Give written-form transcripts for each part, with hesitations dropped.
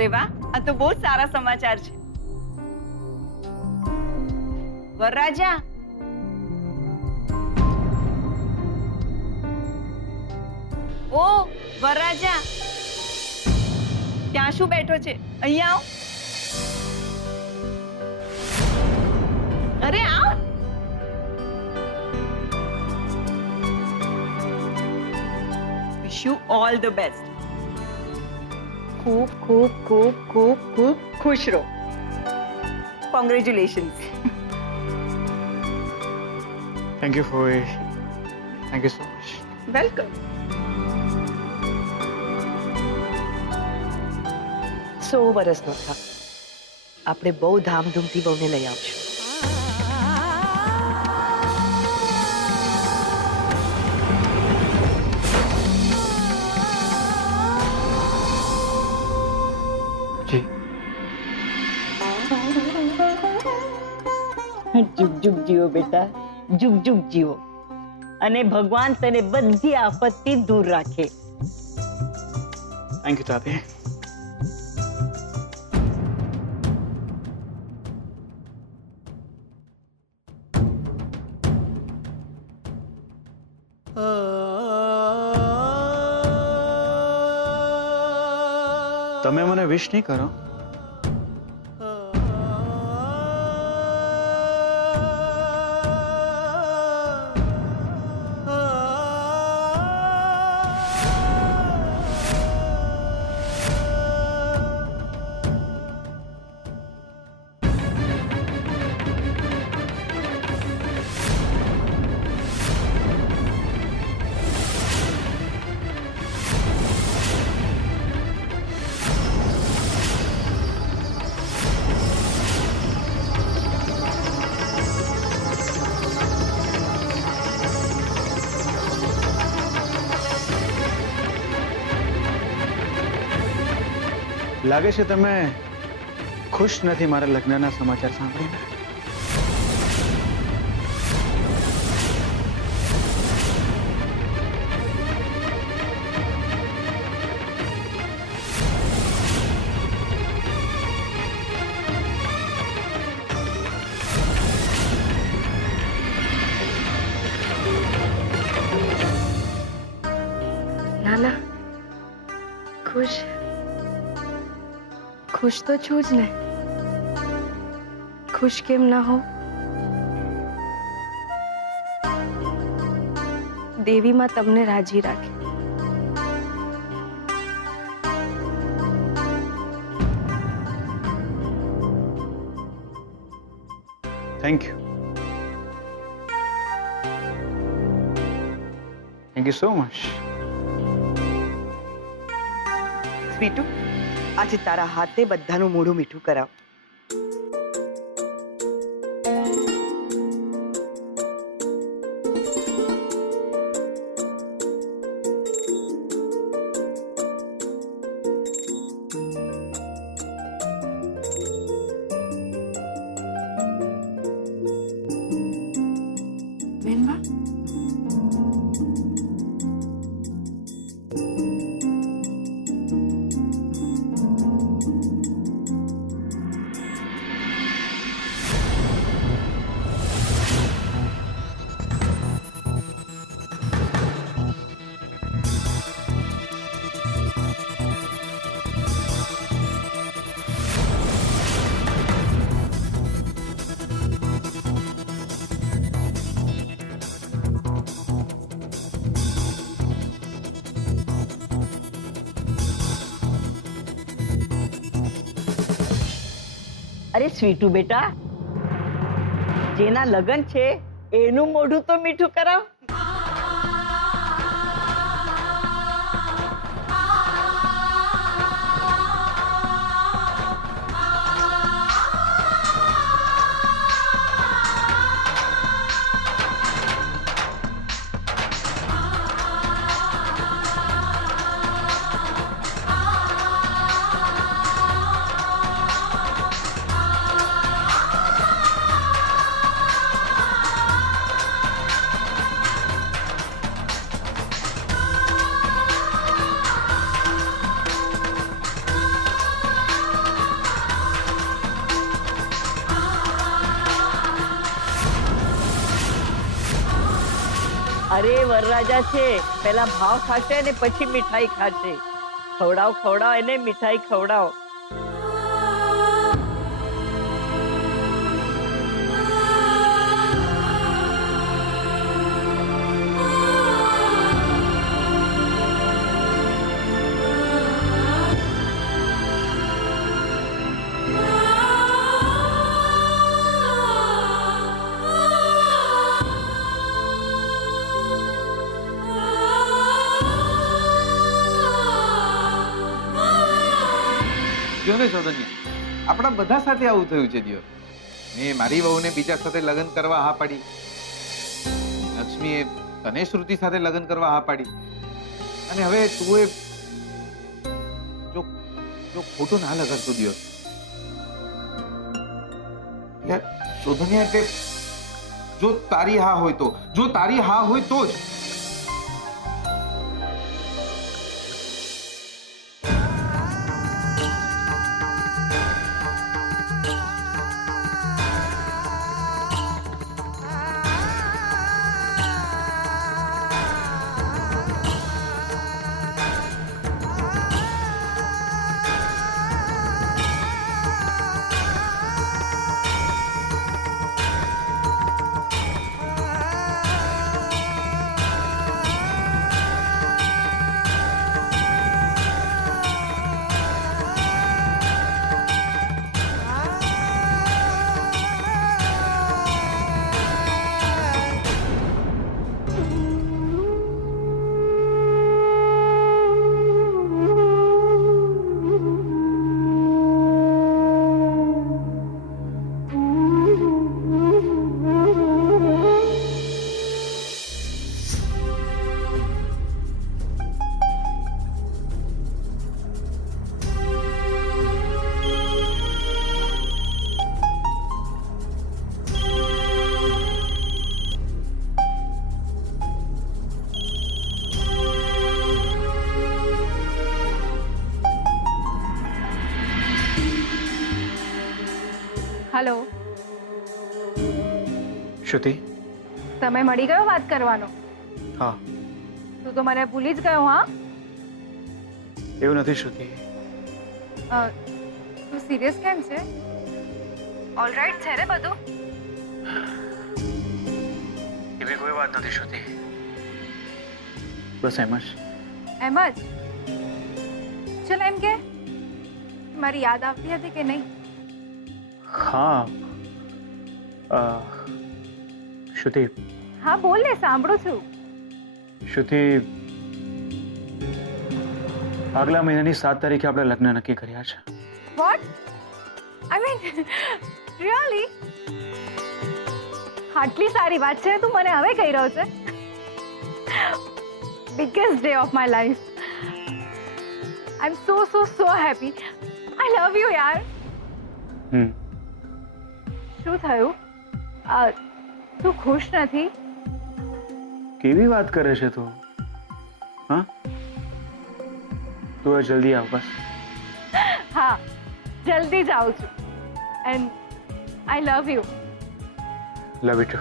અરે વાહ, આ તો બહુ સારા સમાચાર છે. વરરાજા, ઓ વરરાજા, ત્યાં શું બેઠો છે? અહીંયા આવ. અરે આવ. Wish you all the best. ખૂબ ખૂબ ખૂબ ખૂબ ખૂબ ખુશ રહો. Congratulations. Thank you for thank you so much. Welcome. 100 વર્ષનો થા આપણે બહુ ધામધૂમથી બહુને લઈ આવશું. જી. જુગ જુગ જીવો બેટા, જુગ જુગ જીવો, અને ભગવાન તને બધી આફતથી દૂર રાખે. થેન્ક યુ દાદી. તમે મને વિશ નહીં કરો. લાગે છે તમે ખુશ નથી મારા લગ્નના સમાચાર સાંભળીને. ના ના, ખુશ તો છું જ ને. ખુશ કેમ ના હો? દેવી માં તમને રાજી રાખે. Thank you. Thank you so much. સ્વીટુ, આજે તારા હાથે બધાનું મોઢું મીઠું કરાવ. બેનબા, અરે સ્વીટુ બેટા, જેના લગન છે એનું મોઢું તો મીઠું કરાવ. અરે વરરાજા છે, પેલા ભાવ ખાશે અને પછી મીઠાઈ ખાશે. ખવડાવ ખવડાવ એને મીઠાઈ ખવડાવ. જો ને સૌદન્યા, આપણા બધા સાથે આવું થયું છે દિયો. મેં મારી વહુને બીજા સાથે લગ્ન કરવા હા પાડી. લક્ષ્મીએ તને શ્રુતિ સાથે લગ્ન કરવા હા પાડી. અને હવે તું એ જો જો ખોટું ના લગાડતો દિયો. યાર શોધન્યા, એટલે જો તારી હા હોય તો, જો તારી હા હોય તો જ. હેલો, શ્રુતિ. તમે મળી ગયો વાત કરવાનો? હા. તું તો મને ભૂલી જ ગયો. હા, એવું નથી શ્રુતિ. તું સિરિયસ કેમ છે? ઓલરાઈટ છે ને બધું? એવી કોઈ વાત નથી શ્રુતિ. બસ એમ જ. એમ જ? ચલ એમ કે મારી યાદ આવતી હતી કે નહીં? હા. શ્રુતિ. હા બોલ ને, સાંભળું છું. શ્રુતિ, આગલા મહિનાની 7 તારીખે આપણે લગ્ન નક્કી કર્યા છે. વોટ? I mean really? આટલી સારી વાત છે, તું મને હવે કહી રહ્યો છે? Biggest day of my life. I am so happy. I love you યાર. શું થયું? તું ખુશ નથી? કેવી વાત કરે છે તું? હા, તું જલ્દી આવ બસ. હા, જલ્દી જ આવું છું. And I love you. Love you too.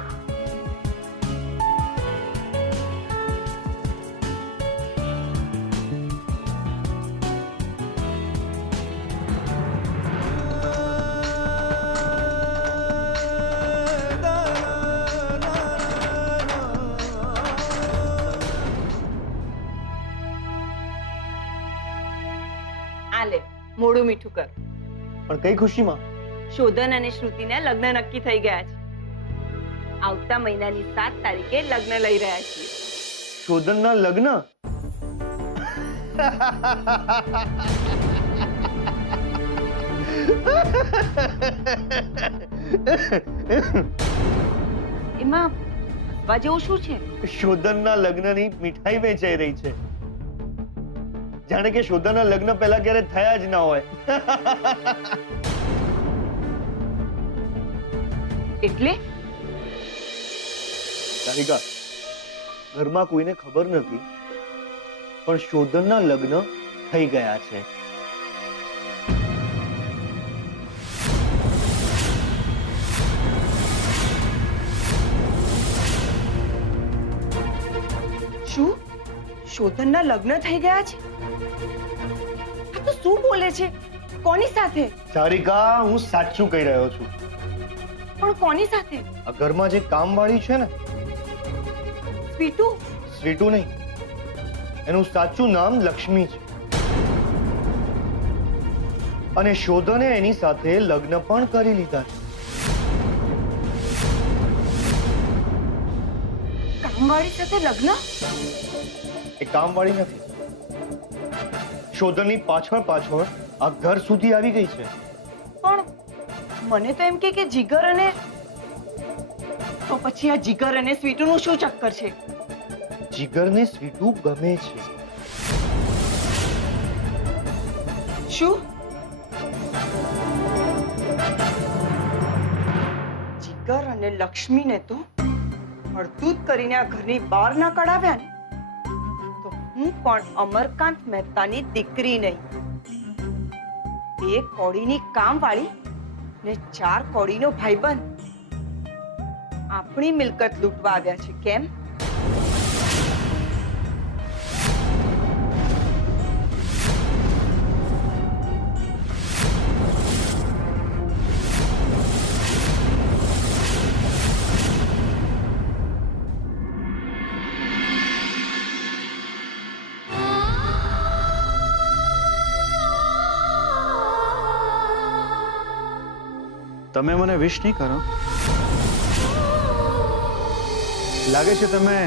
આલે મોડું મીઠું કર. પણ કઈ ખુશીમાં? શોધન અને શ્રુતિના લગ્ન નક્કી થઈ ગયા છે. આવતા મહિનાની 7 તારીખે લગ્ન લઈ રહ્યા છીએ. શોધનના લગ્ન? એમાં હસવા જેવું શું છે? શોધનના લગ્નની મીઠાઈ વેચાઈ રહી છે. જાણે કે શોધનના લગ્ન પહેલા ક્યારે થયા જ ના હોય. એટલે તારિકા, ઘરમાં કોઈને ખબર નથી, પણ શોધનના લગ્ન થઈ ગયા છે. શું શોધનના લગ્ન થઈ ગયા છે? આ તો શું બોલે છે? કોની સાથે? સારિકા, હું સાચું કહી રહ્યો છું. પણ કોની સાથે? આ ઘરમાં જે કામવાળી છે ને, સ્વીટુ? સ્વીટુ નહીં, એનું સાચું નામ લક્ષ્મી છે. અને શોધને એની સાથે લગ્ન પણ કરી લીધા છે. કામવાળી સાથે લગ્ન? એ કામવાળી નથી, શોધનની પાછળ પાછળ આ ઘર સુધી આવી ગઈ છે. પણ મને તો એમ કે જીગર અને તો પછી આ જીગર અને સ્વીટુનું શું ચક્કર છે? જીગરને સ્વીટુ ગમે છે. શું? જીગર અને લક્ષ્મીને તો અડધૂત કરીને આ ઘરની બહાર ના કઢાવ્યા ને, તો હું પણ અમરકાંત મહેતાની દીકરી નહીં. એક કોડીની કામવાળી ને 4 કોડીનો ભાઈબંધ આપણી મિલકત લૂંટવા આવ્યા છે. કેમ? તમે મને વિશ નહીં કરો. લાગે છે તમે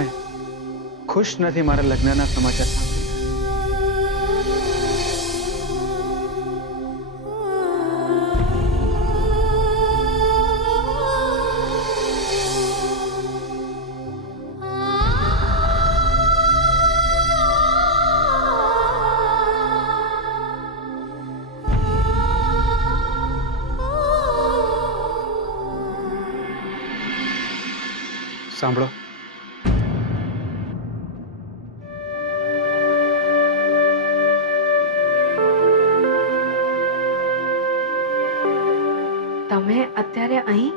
ખુશ નથી મારા લગ્નના સમાચાર સાંભળીને. સાંભળો, તમે અત્યારે અહીં?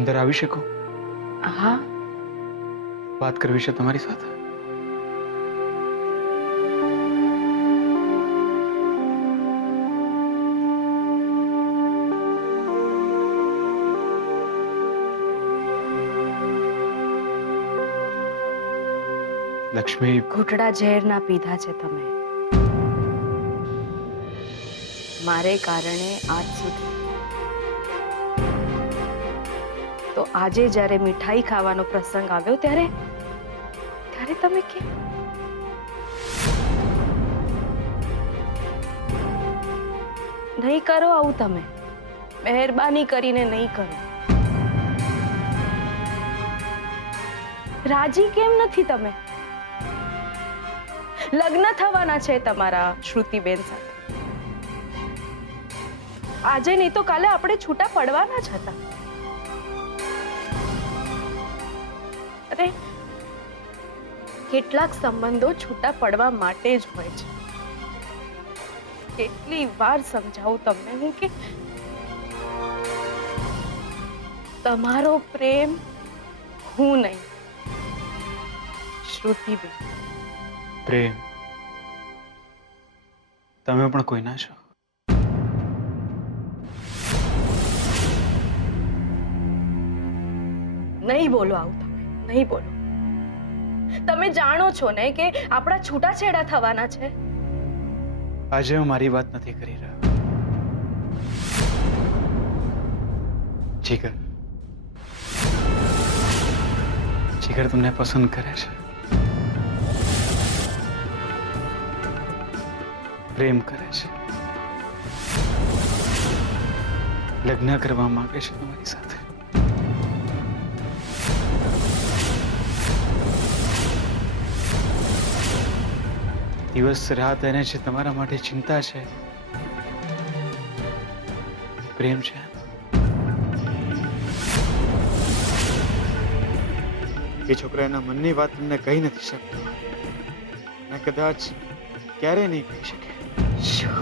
અંદર આવી શકો? હા. વાત કરવી છે તમારી સાથે. લક્ષ્મી, ઘૂંટડા ઝેરના પીધા છે તમે મારે કારણે આજ સુધી. તો આજે જ્યારે મીઠાઈ ખાવાનો પ્રસંગ આવ્યો ત્યારે તમે કેમ? નહીં કરો આવું તમે. મહેરબાની કરીને નહીં કરો. રાજી કેમ નથી તમે? લગ્ન થવાના છે તમારા શ્રુતિબેન સાથે. આજે નહીં તો કાલે આપણે છૂટા પડવાના જ હતા. અરે કેટલાક સંબંધો છૂટા પડવા માટે જ હોય છે. કેટલી વાર સમજાવું તમને હું કે તમારો પ્રેમ હું નહીં, શ્રુતિબેન. પ્રેમ તમે પણ કોઈના છો. નહીં બોલો આવું તમે, નહીં બોલો. તમે જાણો છો ને કે આપણા છૂટાછેડા થવાના છે. આજે હું મારી વાત નથી કરી રહ્યો. જીગર જીગર તમને પસંદ કરે છે, પ્રેમ કરે છે, લગ્ન કરવા માંગે છે તમારી સાથે. દિવસ રાત એને જે તમારા માટે ચિંતા છે, પ્રેમ છે. એ છોકરા એના મનની વાત તમને કહી નથી શકતો અને કદાચ ક્યારે નહીં કહી શકે. શું?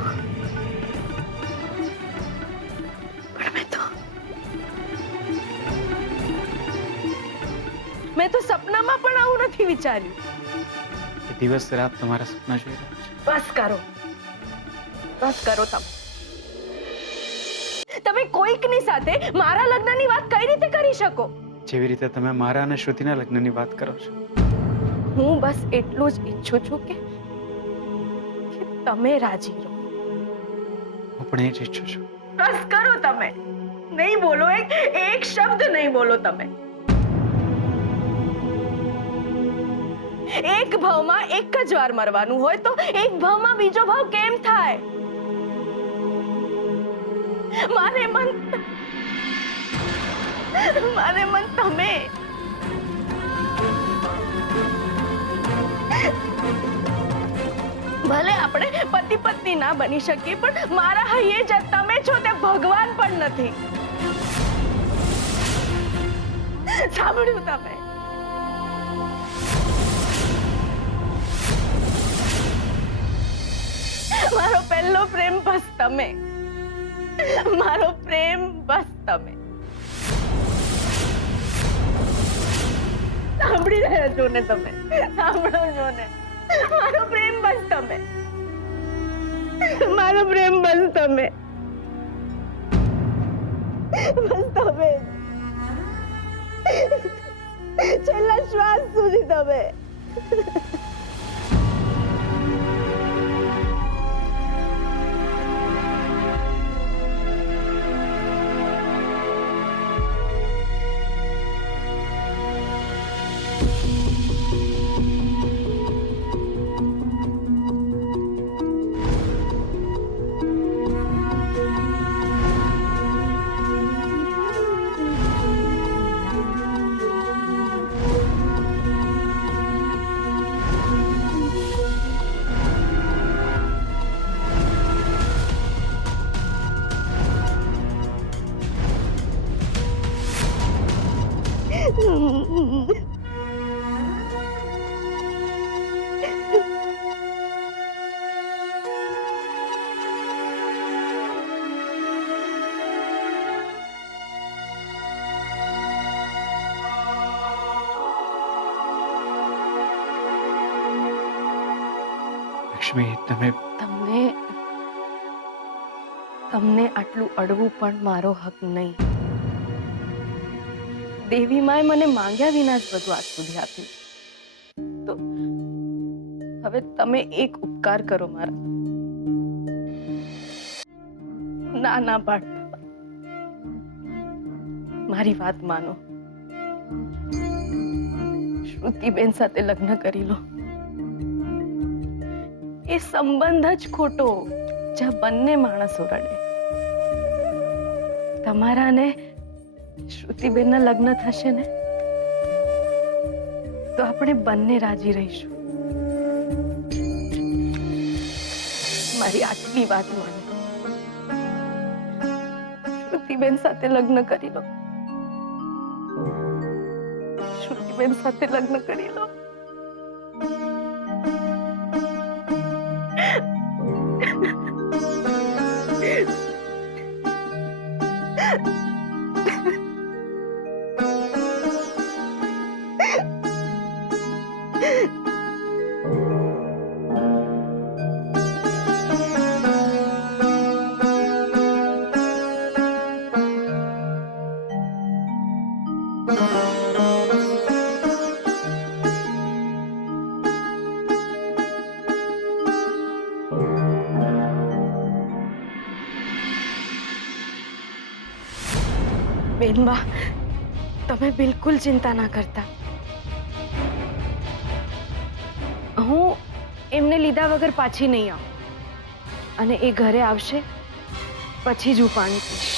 પણ મેં તો સપનામાં પણ આવું નથી વિચાર્યું. એ દિવસ રાત તમારા સપના જોઈ રહ્યા છે. બસ કરો તમે. તમે કોઈકની સાથે મારા લગ્નની વાત કઈ રીતે કરી શકો? જેવી રીતે તમે મારા અને શ્રુતિના લગ્નની વાત કરો છો. હું બસ એટલું જ ઈચ્છું છું કે તમે રાજી રહો. હું પણ એ જ ઈચ્છું છું. બસ કરો તમે. નહીં બોલો, એક શબ્દ નહીં બોલો તમે. એક ભાવમાં એક જ વાર મરવાનું હોય તો એક ભાવમાં બીજો ભાવ કેમ થાય? મારે મન તમે. ભલે આપણે પતિ પત્ની ના બની શકીએ, પણ મારા હૈયે જ તમે છો તે ભગવાન પણ નથી. સાંભળ્યું તમે? મારો પહેલો પ્રેમ બસ તમે. મારો પ્રેમ બસ તમે. સાંભળી રહ્યા છો ને તમે? સાંભળો છો ને? મારો પ્રેમ બસ તમે. મારો પ્રેમ બસ તમે. બસ તમે. છેલ્લા શ્વાસ સુધી તમે. લક્ષ્મી, તમને આટલું અડવું પણ મારો હક નહીં. દેવી માએ મને માંગ્યા વિના જ બધું આજ સુધી આપ્યું. તો હવે તમે એક ઉપકાર કરો મારા. ના પાડતા. મારી વાત માનો. શ્રુતિબેન સાથે લગ્ન કરી લો. એ સંબંધ જ ખોટો જ્યાં બંને માણસો રડે. તમારા ને શ્રુતિબેનના લગ્ન થશે ને તો આપણે બંને રાજી રહીશું. મારી આટલી વાત માનો. શ્રુતિબેન સાથે લગ્ન કરી લો. શ્રુતિબેન સાથે લગ્ન કરી લો. બેનબા, તમે બિલકુલ ચિંતા ના કરતા. હું એમને લીધા વગર પાછી નહીં આવું. અને એ ઘરે આવશે પછી જ હું પાણી પીશ.